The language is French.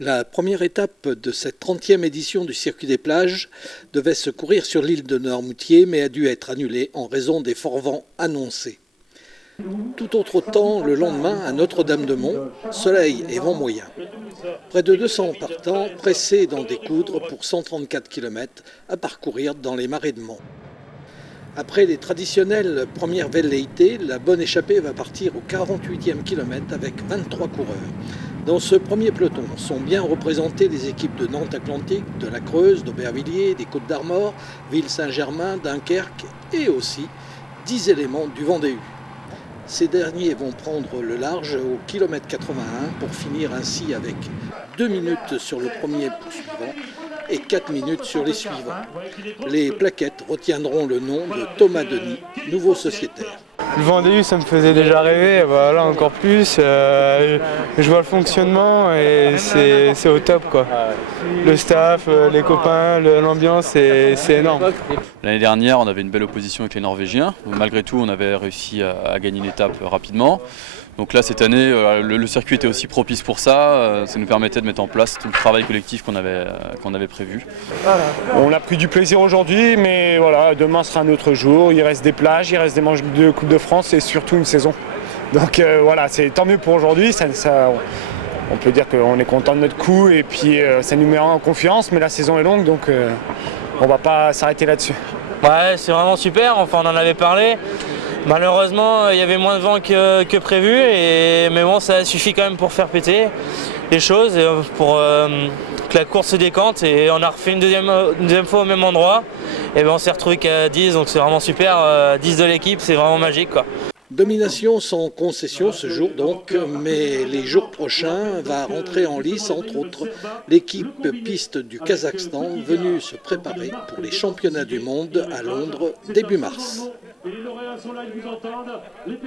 La première étape de cette 30e édition du Circuit des plages devait se courir sur l'île de Noirmoutier, mais a dû être annulée en raison des forts vents annoncés. Tout autre temps, le lendemain, à Notre-Dame-de-Mont, soleil et vent moyen. Près de 200 partants pressés d'en découdre pour 134 km à parcourir dans les marais de Mont. Après les traditionnelles premières velléités, la bonne échappée va partir au 48e kilomètre avec 23 coureurs. Dans ce premier peloton sont bien représentées les équipes de Nantes Atlantique, de la Creuse, d'Aubervilliers, des Côtes d'Armor, Ville-Saint-Germain, Dunkerque et aussi 10 éléments du Vendée-U. Ces derniers vont prendre le large au kilomètre 81 pour finir ainsi avec 2 minutes sur le premier poursuivant et 4 minutes sur les suivants. Les plaquettes retiendront le nom de Thomas Denis, nouveau sociétaire. Le Vendée-U, ça me faisait déjà rêver, voilà, encore plus. Je vois le fonctionnement et c'est au top, quoi. Le staff, les copains, l'ambiance, c'est énorme. L'année dernière, on avait une belle opposition avec les Norvégiens. Malgré tout, on avait réussi à gagner une étape rapidement. Donc là, cette année, le circuit était aussi propice pour ça. Ça nous permettait de mettre en place tout le travail collectif qu'on avait prévu. Voilà. On a pris du plaisir aujourd'hui, mais voilà, demain sera un autre jour. Il reste des plages, il reste des manches de Coupe de France et surtout une saison. Donc voilà, c'est tant mieux pour aujourd'hui. On peut dire qu'on est content de notre coup et puis ça nous met en confiance, mais la saison est longue, donc on ne va pas s'arrêter là-dessus. Ouais, c'est vraiment super, enfin on en avait parlé. Malheureusement, il y avait moins de vent que prévu, mais bon, ça suffit quand même pour faire péter les choses, et pour que la course se décante. Et on a refait une deuxième fois au même endroit. Et ben on s'est retrouvé qu'à 10, donc c'est vraiment super. 10 de l'équipe, c'est vraiment magique, quoi. Domination sans concession ce jour donc, mais les jours prochains va rentrer en lice entre autres l'équipe piste du Kazakhstan venue se préparer pour les championnats du monde à Londres début mars.